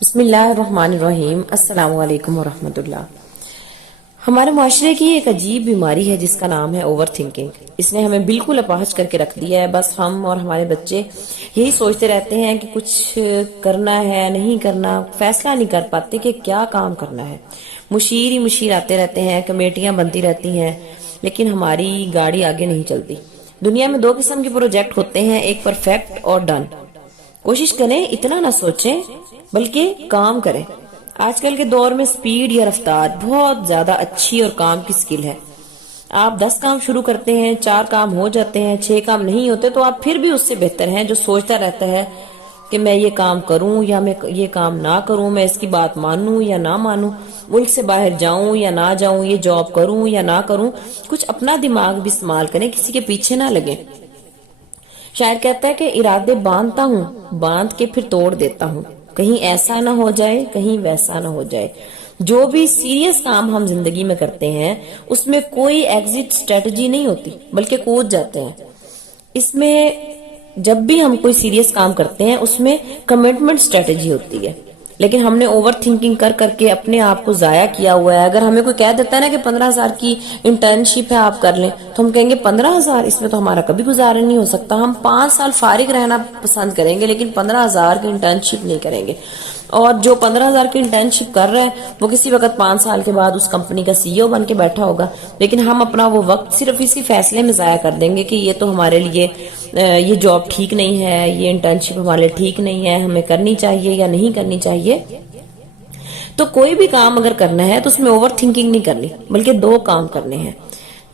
بسم اللہ الرحمن الرحیم۔ السلام علیکم ورحمۃ اللہ۔ ہمارے معاشرے کی ایک عجیب بیماری ہے جس کا نام ہے اوور تھنکنگ۔ اس نے ہمیں بالکل اپاہج کر کے رکھ دیا ہے۔ بس ہم اور ہمارے بچے یہی سوچتے رہتے ہیں کہ کچھ کرنا ہے، نہیں کرنا، فیصلہ نہیں کر پاتے کہ کیا کام کرنا ہے۔ مشیر ہی مشیر آتے رہتے ہیں، کمیٹیاں بنتی رہتی ہیں، لیکن ہماری گاڑی آگے نہیں چلتی۔ دنیا میں دو قسم کے پروجیکٹ ہوتے ہیں، ایک پرفیکٹ اور ڈن۔ کوشش کریں اتنا نہ سوچیں بلکہ کام کریں۔ آج کل کے دور میں سپیڈ یا رفتار بہت زیادہ اچھی اور کام کی سکل ہے۔ آپ 10 کام شروع کرتے ہیں، 4 کام ہو جاتے ہیں، 6 کام نہیں ہوتے تو آپ پھر بھی اس سے بہتر ہیں جو سوچتا رہتا ہے کہ میں یہ کام کروں یا میں یہ کام نہ کروں، میں اس کی بات مانوں یا نہ مانوں، ملک سے باہر جاؤں یا نہ جاؤں، یہ جاب کروں یا نہ کروں۔ کچھ اپنا دماغ بھی استعمال کریں، کسی کے پیچھے نہ لگیں۔ شاعر کہتا ہے کہ ارادے باندھتا ہوں، باندھ کے پھر توڑ دیتا ہوں، کہیں ایسا نہ ہو جائے، کہیں ویسا نہ ہو جائے۔ جو بھی سیریس کام ہم زندگی میں کرتے ہیں اس میں کوئی ایگزٹ اسٹریٹجی نہیں ہوتی بلکہ کود جاتے ہیں۔ اس میں جب بھی ہم کوئی سیریس کام کرتے ہیں اس میں کمٹمنٹ اسٹریٹجی ہوتی ہے، لیکن ہم نے اوور تھنکنگ کر کر کے اپنے آپ کو ضائع کیا ہوا ہے۔ اگر ہمیں کوئی کہہ دیتا ہے نا کہ 15,000 کی انٹرنشپ ہے آپ کر لیں، تو ہم کہیں گے 15,000 اس میں تو ہمارا کبھی گزارا نہیں ہو سکتا۔ ہم 5 سال فارغ رہنا پسند کریں گے لیکن 15,000 کی انٹرنشپ نہیں کریں گے۔ اور جو 15,000 کی انٹرنشپ کر رہا ہے وہ کسی وقت 5 سال کے بعد اس کمپنی کا سی ای او بن کے بیٹھا ہوگا، لیکن ہم اپنا وہ وقت صرف اسی فیصلے میں ضائع کر دیں گے کہ یہ تو ہمارے لیے یہ جاب ٹھیک نہیں ہے، یہ انٹرنشپ ہمارے لیے ٹھیک نہیں ہے، ہمیں کرنی چاہیے یا نہیں کرنی چاہیے۔ تو کوئی بھی کام اگر کرنا ہے تو اس میں اوور تھنکنگ نہیں کرنی بلکہ 2 کام کرنے ہیں۔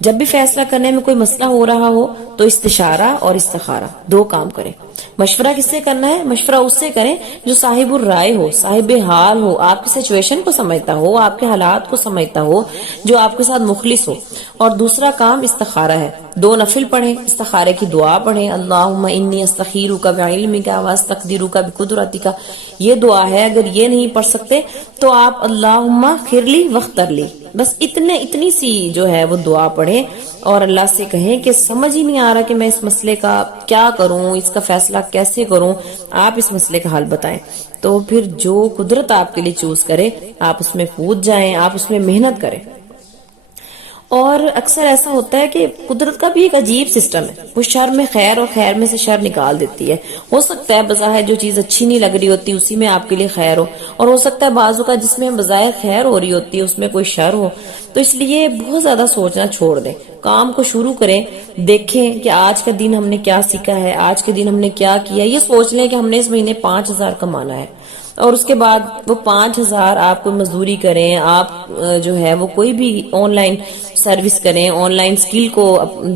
جب بھی فیصلہ کرنے میں کوئی مسئلہ ہو رہا ہو تو استشارہ اور استخارہ 2 کام کریں۔ مشورہ کس سے کرنا ہے؟ مشورہ اس سے کریں جو صاحب الرائے ہو، صاحب حال ہو، آپ کی سچویشن کو سمجھتا ہو، آپ کے حالات کو سمجھتا ہو، جو آپ کے ساتھ مخلص ہو۔ اور دوسرا کام استخارہ ہے۔ 2 نفل پڑھیں، استخارے کی دعا پڑھیں، اللہم انی استخیرک بعلمک واستقدرک بقدرتک۔ یہ دعا ہے، اگر یہ نہیں پڑھ سکتے تو آپ اللہم خرلی واخترلی، بس اتنی سی جو ہے وہ دعا پڑھیں اور اللہ سے کہیں کہ سمجھ ہی نہیں آ رہا کہ میں اس مسئلے کا کیا کروں، اس کا فیصلہ کیسے کروں، آپ اس مسئلے کا حل بتائیں۔ تو پھر جو قدرت آپ کے لیے چوز کرے آپ اس میں کود جائیں، آپ اس میں محنت کریں۔ اور اکثر ایسا ہوتا ہے کہ قدرت کا بھی ایک عجیب سسٹم ہے، وہ شر میں خیر اور خیر میں سے شر نکال دیتی ہے۔ ہو سکتا ہے بظاہر جو چیز اچھی نہیں لگ رہی ہوتی اسی میں آپ کے لیے خیر ہو، اور ہو سکتا ہے بعضوں کا جس میں بظاہر خیر ہو رہی ہوتی ہے اس میں کوئی شر ہو۔ تو اس لیے بہت زیادہ سوچنا چھوڑ دیں، کام کو شروع کریں، دیکھیں کہ آج کا دن ہم نے کیا سیکھا ہے، آج کے دن ہم نے کیا کیا۔ یہ سوچ لیں کہ ہم نے اس مہینے 5,000 کمانا ہے، اور اس کے بعد وہ 5,000 آپ کو مزدوری کریں، آپ جو ہے وہ کوئی بھی آن لائن سروس کریں، آن لائن سکل کو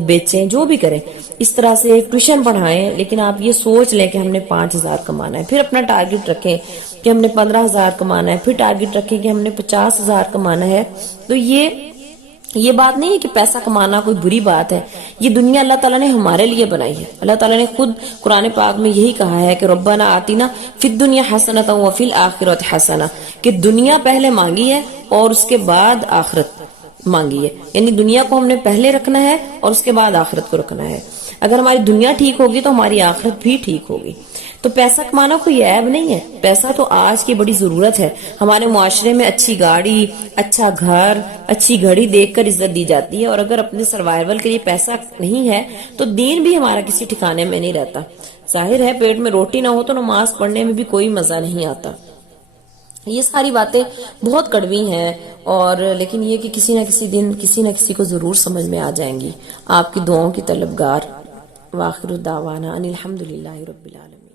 بیچیں، جو بھی کریں، اس طرح سے ایک ٹیوشن پڑھائیں، لیکن آپ یہ سوچ لیں کہ ہم نے 5,000 کمانا ہے۔ پھر اپنا ٹارگٹ رکھیں کہ ہم نے 15,000 کمانا ہے، پھر ٹارگٹ رکھیں کہ ہم نے 50,000 کمانا ہے۔ تو یہ بات نہیں ہے کہ پیسہ کمانا کوئی بری بات ہے، یہ دنیا اللہ تعالیٰ نے ہمارے لیے بنائی ہے۔ اللہ تعالیٰ نے خود قرآن پاک میں یہی کہا ہے کہ ربنا آتینا فی الدنیا حسنۃ وفی الآخرۃ حسنہ، کہ دنیا پہلے مانگی ہے اور اس کے بعد آخرت مانگی ہے، یعنی دنیا کو ہم نے پہلے رکھنا ہے اور اس کے بعد آخرت کو رکھنا ہے۔ اگر ہماری دنیا ٹھیک ہوگی تو ہماری آخرت بھی ٹھیک ہوگی۔ تو پیسہ کمانا کوئی عیب نہیں ہے، پیسہ تو آج کی بڑی ضرورت ہے۔ ہمارے معاشرے میں اچھی گاڑی، اچھا گھر، اچھی گھڑی دیکھ کر عزت دی جاتی ہے، اور اگر اپنے سروائیول کے لیے پیسہ نہیں ہے تو دین بھی ہمارا کسی ٹھکانے میں نہیں رہتا۔ ظاہر ہے پیٹ میں روٹی نہ ہو تو نماز پڑھنے میں بھی کوئی مزہ نہیں آتا۔ یہ ساری باتیں بہت کڑوی ہیں، اور لیکن یہ کہ کسی نہ کسی دن کسی نہ کسی کو ضرور سمجھ میں آ جائیں گی۔ آپ کی دعاؤں کی طلبگار۔ وآخر دعوانا ان الحمدللہ رب العالمین۔